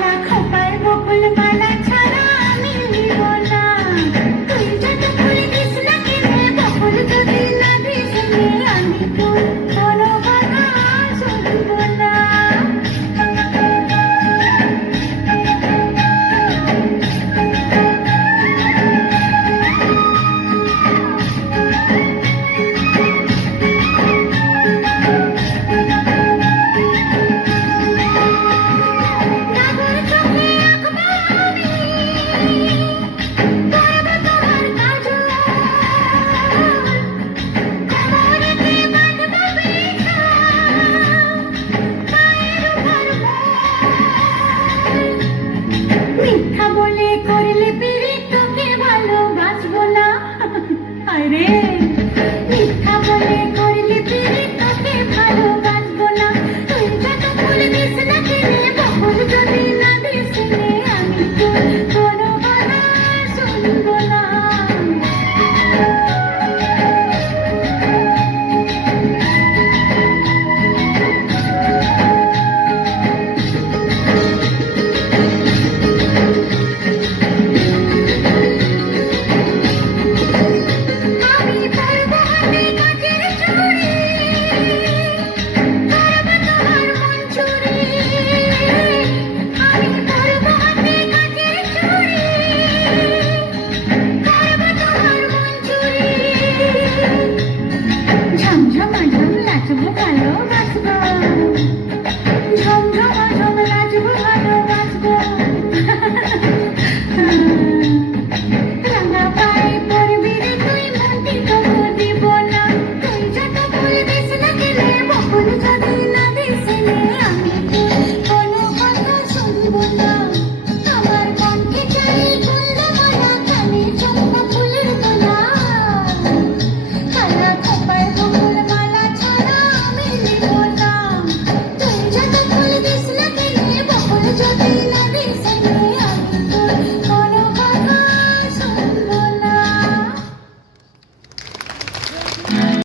माला खपाए गोकुल माला It is.